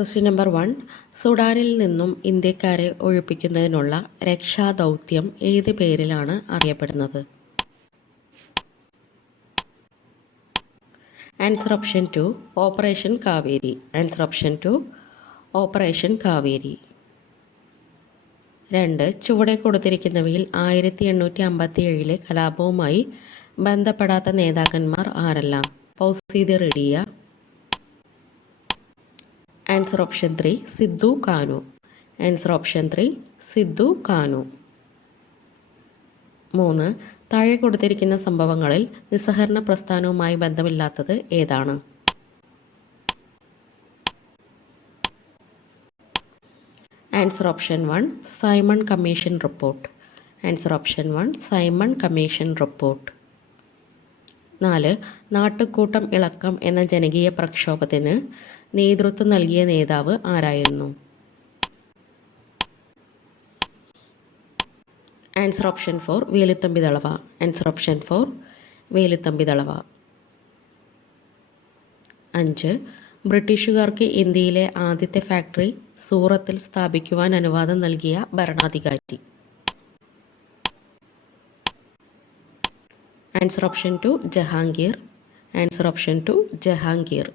Question number 1. സുഡാനിൽ നിന്നും ഇന്ത്യക്കാരെ ഒഴിപ്പിക്കുന്നതിനുള്ള രക്ഷാദൗത്യം ഏത് പേരിലാണ് അറിയപ്പെടുന്നത്? Answer option 2 operation Kaveri. Answer option 2 operation Kaveri. 2. ചുവടെ കൊടുത്തിരിക്കുന്നവയിൽ 1857 കലാപവുമായി ബന്ധപ്പെടാത്ത നേതാക്കന്മാർ ആരെല്ലാം? പൗസീദ് റെഡിയ. Answer option 3 Sidhu Kanhu. Answer option 3 Sidhu കാനു. 3. താഴെ കൊടുത്തിരിക്കുന്ന സംഭവങ്ങളിൽ നിസ്സഹകരണ പ്രസ്ഥാനവുമായി ബന്ധമില്ലാത്തത് ഏതാണ്? Answer option 1 Simon commission report. Answer option 1 Simon commission report. 4. നാട്ടുകൂട്ടം ഇളക്കം എന്ന ജനകീയ പ്രക്ഷോഭത്തിന് നേതൃത്വം നൽകിയ നേതാവ് ആരായിരുന്നു? Answer option 4 Veluthampi Dalawa. Answer option 4 Veluthampi Dalawa. 5. ബ്രിട്ടീഷുകാർക്ക് ഇന്ത്യയിലെ ആദ്യത്തെ ഫാക്ടറി സൂറത്തിൽ സ്ഥാപിക്കുവാൻ അനുവാദം നൽകിയ ഭരണാധികാരി? Answer option 2 Jahangir. Answer option 2 Jahangir.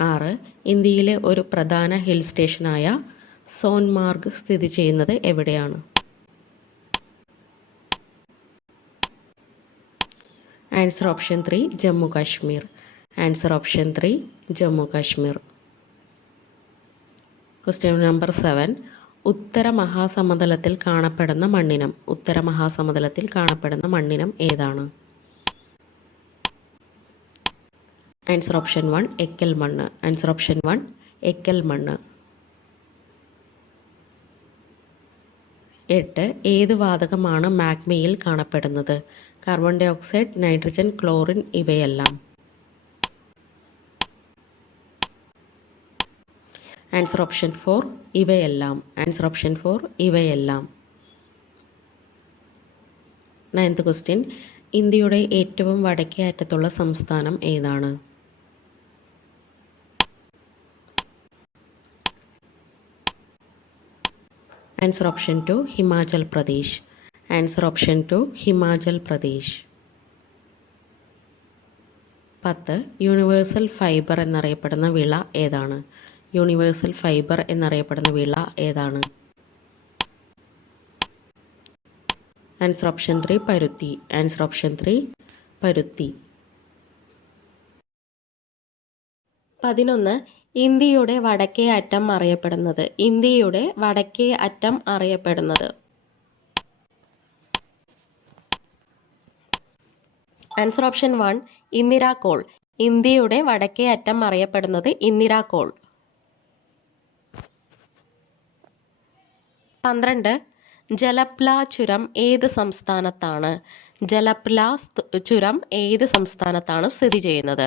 6. ഇന്ത്യയിലെ ഒരു പ്രധാന ഹിൽ സ്റ്റേഷനായ സോൻമാർഗ് സ്ഥിതി ചെയ്യുന്നത് എവിടെയാണ്? Answer option 3 Jammu Kashmir. Answer option 3 Jammu Kashmir. Question number 7. ഉത്തര മഹാസമതലത്തിൽ കാണപ്പെടുന്ന മണ്ണിനം. ഉത്തര മഹാസമതലത്തിൽ കാണപ്പെടുന്ന മണ്ണിനം ഏതാണ്? ആൻസർ ഓപ്ഷൻ 1 എക്കൽ മണ്ണ്. ആൻസർ ഓപ്ഷൻ 1 എക്കൽ മണ്ണ്. 8. ഏത് വാതകമാണ് മാഗ്മയിൽ കാണപ്പെടുന്നത്? Carbon dioxide, nitrogen, chlorine ഇവയെല്ലാം? ആൻസർ ഓപ്ഷൻ 4 ഇവയെല്ലാം. ആൻസർ ഓപ്ഷൻ 4 ഇവയെല്ലാം. 9th question. ഇന്ത്യയുടെ ഏറ്റവും വടക്കേ അറ്റത്തുള്ള സംസ്ഥാനം ഏതാണ്? Answer option 2 Himachal Pradesh. Answer option 2 Himachal Pradesh. 10. Universal fibre എന്നറിയപ്പെടുന്ന വിള ഏതാണ്? യൂണിവേഴ്സൽ ഫൈബർ എന്നറിയപ്പെടുന്ന വിള ഏതാണ്? ആൻസർ ഓപ്ഷൻ 3 പരുത്തി. ആൻസർ ഓപ്ഷൻ 3 പരുത്തി. 11. ഇന്ത്യയുടെ വടക്കേ അറ്റം അറിയപ്പെടുന്നത്. ഇന്ത്യയുടെ വടക്കേ അറ്റം അറിയപ്പെടുന്നത്? Answer option 1 ഇന്ദിരാകോൾ. ഇന്ത്യയുടെ വടക്കേ അറ്റം അറിയപ്പെടുന്നത് ഇന്ദിരാകോൾ. 12. ജലപ്ല ചുരം ഏത് സംസ്ഥാനത്താണ്? ജലപ്ല ചുരം ഏത് സംസ്ഥാനത്താണ് സ്ഥിതി ചെയ്യുന്നത്?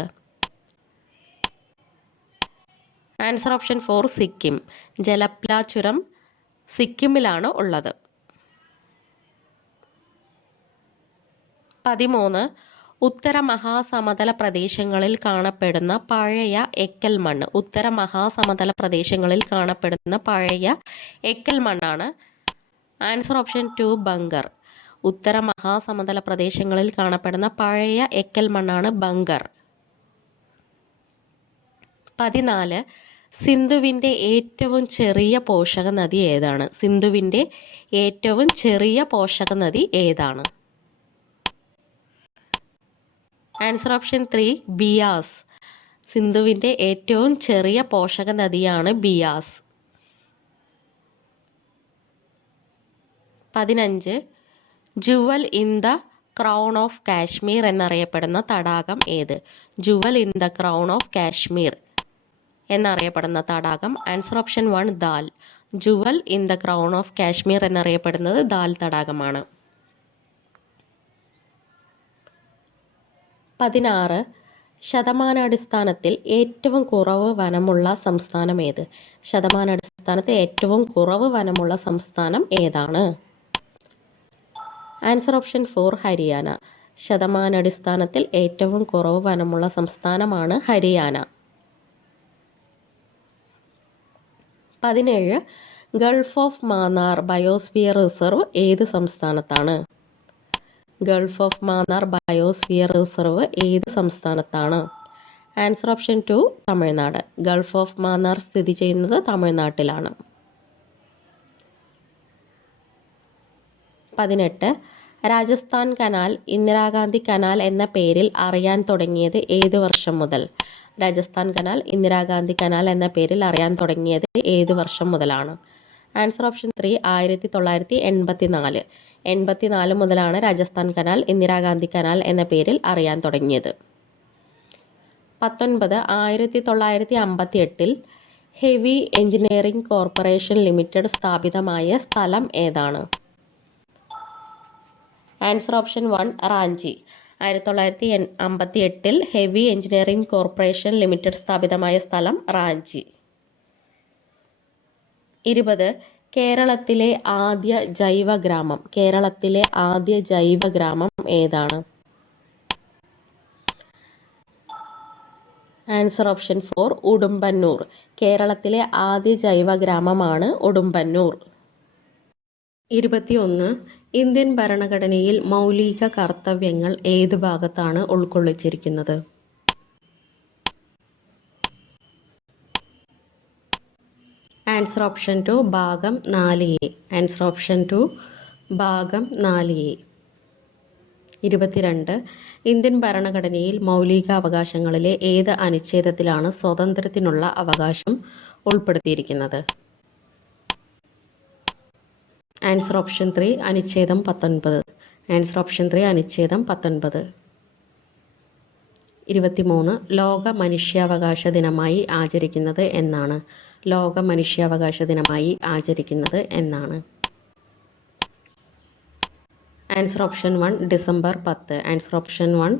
Answer option 4 Sikkim. ജലപ്ല ചുരം സിക്കിമിലാണ് ഉള്ളത്. 13. ഉത്തര മഹാസമതല പ്രദേശങ്ങളിൽ കാണപ്പെടുന്ന പഴയ എക്കൽ മണ്ണ്. ഉത്തര മഹാസമതല പ്രദേശങ്ങളിൽ കാണപ്പെടുന്ന പഴയ എക്കൽ മണ്ണാണ്? Answer option 2 Bhangar. ഉത്തര മഹാസമതല പ്രദേശങ്ങളിൽ കാണപ്പെടുന്ന പഴയ എക്കൽ മണ്ണാണ് ബങ്കർ. 14. സിന്ധുവിൻ്റെ ഏറ്റവും ചെറിയ പോഷക നദി ഏതാണ്? സിന്ധുവിൻ്റെ ഏറ്റവും ചെറിയ പോഷക നദി ഏതാണ്? Answer option 3 Beas. സിന്ധുവിൻ്റെ ഏറ്റവും ചെറിയ പോഷക നദിയാണ് Beas. 15. Jual in the crown of Kashmir എന്നറിയപ്പെടുന്ന തടാകം ഏത്? Jual in the crown of Kashmir എന്നറിയപ്പെടുന്ന തടാകം? Answer option 1 dal. Jual in the crown of Kashmir എന്നറിയപ്പെടുന്നത് ദാൽ തടാകമാണ്. 16. ശതമാനാടിസ്ഥാനത്തിൽ ഏറ്റവും കുറവ് വനമുള്ള സംസ്ഥാനം ഏത്? ശതമാനാടിസ്ഥാനത്തിൽ ഏറ്റവും കുറവ് വനമുള്ള സംസ്ഥാനം ഏതാണ്? Answer option 4 Haryana. ശതമാനാടിസ്ഥാനത്തിൽ ഏറ്റവും കുറവ് വനമുള്ള സംസ്ഥാനമാണ് Haryana. 17 gulf of Mannar biosphere reserve ഏത് സംസ്ഥാനത്താണ്? Gulf of Mannar biosphere reserve ഏത് സംസ്ഥാനത്താണ്? Answer option 2 Tamil Nadu. Gulf of Mannar സ്ഥിതി ചെയ്യുന്നത് തമിഴ്നാട്ടിലാണ്. 18 രാജസ്ഥാൻ കനാൽ ഇന്ദിരാഗാന്ധി കനാൽ എന്ന പേരിൽ അറിയാൻ തുടങ്ങിയത് ഏത് വർഷം മുതൽ? രാജസ്ഥാൻ കനാൽ ഇന്ദിരാഗാന്ധി കനാൽ എന്ന പേരിൽ അറിയാൻ തുടങ്ങിയത് ഏത് വർഷം മുതലാണ്? Answer option 3 1984. 84 മുതലാണ് രാജസ്ഥാൻ കനാൽ ഇന്ദിരാഗാന്ധി കനാൽ എന്ന പേരിൽ അറിയാൻ തുടങ്ങിയത്. 19 1958 ഹെവി എഞ്ചിനീയറിംഗ് കോർപ്പറേഷൻ ലിമിറ്റഡ് സ്ഥാപിതമായ സ്ഥലം ഏതാണ്? Answer option 1 Ranchi. 1958 heavy engineering corporation limited സ്ഥാപിതമായ സ്ഥലം റാഞ്ചി. 20 കേരളത്തിലെ ആദ്യ ജൈവ ഗ്രാമം. കേരളത്തിലെ ആദ്യ ജൈവ ഗ്രാമം ഏതാണ്? Answer option 4 Udumbannoor. കേരളത്തിലെ ആദ്യ ജൈവ ഗ്രാമമാണ് ഉടുമ്പന്നൂർ. 21 ഇന്ത്യൻ ഭരണഘടനയിൽ മൗലിക കർത്തവ്യങ്ങൾ ഏത് ഭാഗത്താണ് ഉൾക്കൊള്ളിച്ചിരിക്കുന്നത്? ആൻസർ ഓപ്ഷൻ 2 ഭാഗം 4A. ആൻസർ ഓപ്ഷൻ 2 ഭാഗം 4A. 22 ഇന്ത്യൻ ഭരണഘടനയിൽ മൗലിക അവകാശങ്ങളിലെ ഏത് അനുച്ഛേദത്തിലാണ് സ്വാതന്ത്ര്യത്തിനുള്ള അവകാശം ഉൾപ്പെടുത്തിയിരിക്കുന്നത്? ആൻസർ ഓപ്ഷൻ 3 അനുച്ഛേദം 19. ആൻസർ ഓപ്ഷൻ 3 അനുച്ഛേദം 19. 23 ലോക മനുഷ്യാവകാശ ദിനമായി ആചരിക്കുന്നത് എന്നാണ്? ലോക മനുഷ്യാവകാശ ദിനമായി ആചരിക്കുന്നത് എന്നാണ്? Answer option 1 December 10. Answer option 1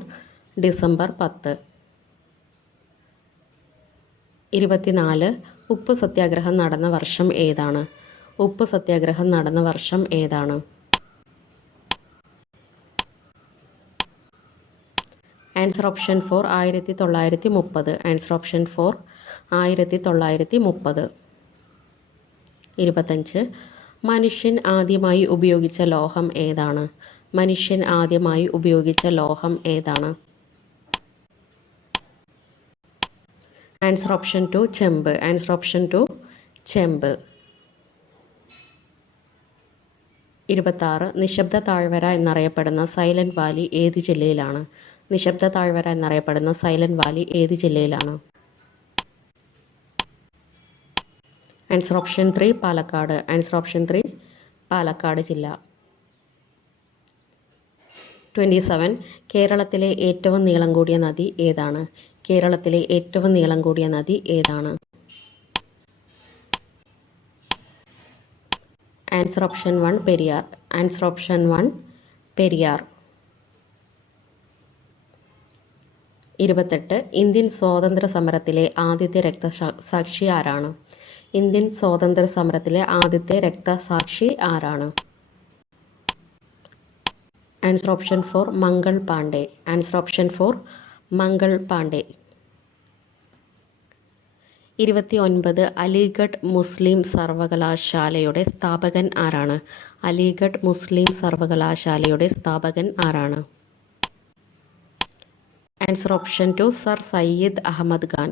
December 10. 24 ഉപ്പ് സത്യാഗ്രഹം നടന്ന വർഷം ഏതാണ്? ഉപ്പ് സത്യാഗ്രഹം നടന്ന വർഷം ഏതാണ്? Answer option 4 1930. Answer option 4 1930. 25 മനുഷ്യൻ ആദ്യമായി ഉപയോഗിച്ച ലോഹം ഏതാണ്? മനുഷ്യൻ ആദ്യമായി ഉപയോഗിച്ച ലോഹം ഏതാണ്? ആൻസർ ഓപ്ഷൻ 2 ചെമ്പ്. ആൻസർ ഓപ്ഷൻ 2 ചെമ്പ്. 26 നിശബ്ദ താഴ്വര എന്നറിയപ്പെടുന്ന സൈലന്റ് വാലി ഏത് ജില്ലയിലാണ്? നിശബ്ദ താഴ്വര എന്നറിയപ്പെടുന്ന സൈലന്റ് വാലി ഏത് ജില്ലയിലാണ്? Answer option 3 Palakkad. Answer option 3 Palakkad ജില്ല. 27 കേരളത്തിലെ ഏറ്റവും നീളം കൂടിയ നദി ഏതാണ്? കേരളത്തിലെ ഏറ്റവും നീളം കൂടിയ നദി ഏതാണ്? Answer option 1 Periyar. Answer option 1 Periyar. 28 Indian സ്വാതന്ത്ര്യ സമരത്തിലെ ആദ്യത്തെ രക്തസാക്ഷി ആരാണ്? ഇന്ത്യൻ സ്വാതന്ത്ര്യ സമരത്തിലെ ആദ്യത്തെ രക്തസാക്ഷി ആരാണ്? Answer option 4 Mangal Pandey. Answer option 4 Mangal Pandey. 29 Aligarh Muslim സർവകലാശാലയുടെ സ്ഥാപകൻ ആരാണ്? അലിഗഡ് മുസ്ലിം സർവകലാശാലയുടെ സ്ഥാപകൻ ആരാണ്? Answer option 2 Sir Syed Ahmed Khan.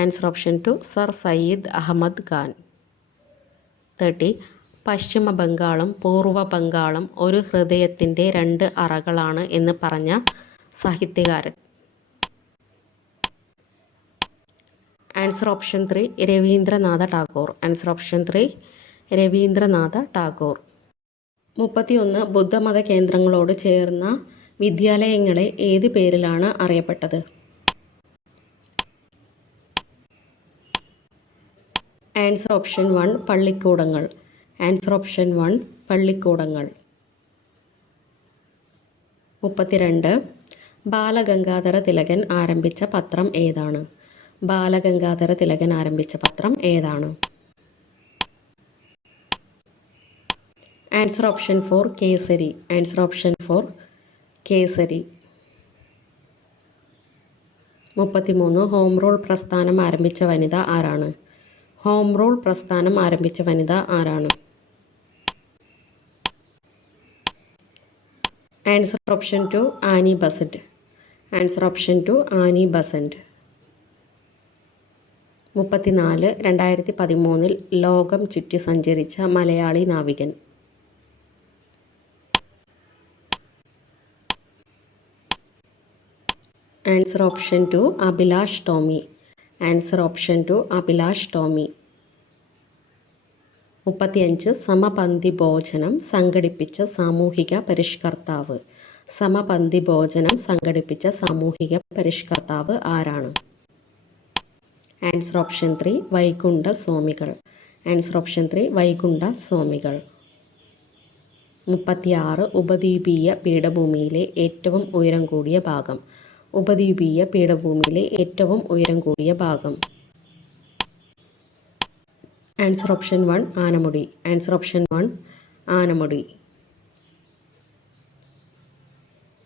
Answer option 2 Sir Syed Ahmed Khan. 30 പശ്ചിമ ബംഗാളും പൂർവ്വ ബംഗാളും ഒരു ഹൃദയത്തിൻ്റെ 2 അറകളാണ് എന്ന് പറഞ്ഞ സാഹിത്യകാരൻ? Answer option 3 Rabindranath Tagore. Answer option 3 Rabindranath Tagore. 31 ബുദ്ധമത കേന്ദ്രങ്ങളോട് ചേർന്ന വിദ്യാലയങ്ങളെ ഏത് പേരിലാണ് അറിയപ്പെട്ടത്? ആൻസർ ഓപ്ഷൻ 1 പള്ളിക്കൂടങ്ങൾ. ആൻസർ ഓപ്ഷൻ 1 പള്ളിക്കൂടങ്ങൾ. 32 ബാലഗംഗാധര തിലകൻ ആരംഭിച്ച പത്രം ഏതാണ്? ബാലഗംഗാധര തിലകൻ ആരംഭിച്ച പത്രം ഏതാണ്? Answer option 4 Kesari. Answer option 4 Kesari. 33 home rule പ്രസ്ഥാനം ആരംഭിച്ച വനിത ആരാണ്? ഹോം റൂൾ പ്രസ്ഥാനം ആരംഭിച്ച വനിത ആരാണ്? Answer option 2 Annie Besant. Answer option 2 Annie Besant. 34 2013 ലോകം ചുറ്റി സഞ്ചരിച്ച മലയാളി നാവികൻ. Answer option 2 Abhilash Tomy. Answer option 2 Abhilash Tomy. 35 സമപന്തി ഭോജനം സംഘടിപ്പിച്ച സാമൂഹിക പരിഷ്കർത്താവ്. സമപന്തി ഭോജനം സംഘടിപ്പിച്ച സാമൂഹിക പരിഷ്കർത്താവ് ആരാണ്? ആൻസർ ഓപ്ഷൻ 3 വൈകുണ്ഠ സ്വാമികൾ. ആൻസർ ഓപ്ഷൻ 3 വൈകുണ്ഠ സ്വാമികൾ. 36 ഉപദ്വീപീയ പീഠഭൂമിയിലെ ഏറ്റവും ഉയരം കൂടിയ ഭാഗം. ഉപദ്വീപീയ പീഠഭൂമിയിലെ ഏറ്റവും ഉയരം കൂടിയ ഭാഗം. Answer option 1 Anamudi. Answer option 1 Anamudi.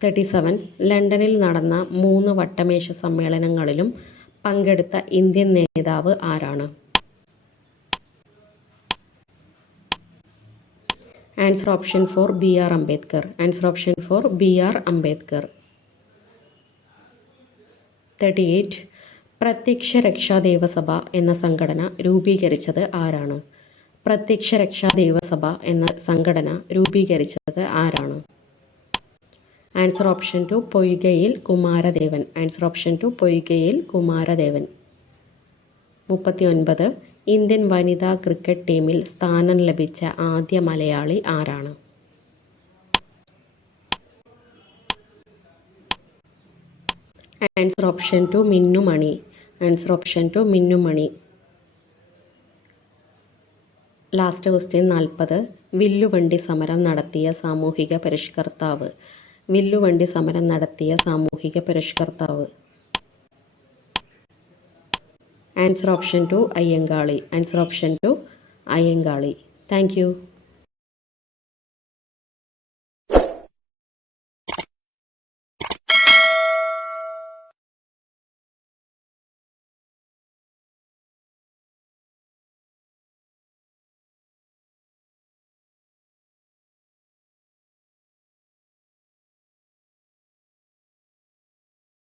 37 ലണ്ടനിൽ നടന്ന 3 വട്ടമേശ സമ്മേളനങ്ങളിലും പങ്കെടുത്ത ഇന്ത്യൻ നേതാവ് ആരാണ്? Answer option 4 BR Ambedkar. Answer option 4 BR Ambedkar. 38 പ്രത്യക്ഷ രക്ഷാ ദേവസഭ എന്ന സംഘടന രൂപീകരിച്ചത് ആരാണ്? പ്രത്യക്ഷ രക്ഷാ ദേവസഭ എന്ന സംഘടന രൂപീകരിച്ചത് ആരാണ്? Answer option 2 Poikayil Kumaradevan. Answer option 2 Poikayil Kumaradevan. 39 Indian വനിതാ ക്രിക്കറ്റ് ടീമിൽ സ്ഥാനം ലഭിച്ച ആദ്യ മലയാളി ആരാണ്? Answer option 2 Minnu Mani. Answer option 2 Minnu Mani. Last question 40 വില്ലുവണ്ടി സമരം നടത്തിയ സാമൂഹിക പരിഷ്കർത്താവ്. വില്ലുവണ്ടി സമരം നടത്തിയ സാമൂഹിക പരിഷ്കർത്താവ്. Answer option 2 Ayyankali. Answer option 2 Ayyankali. Thank U.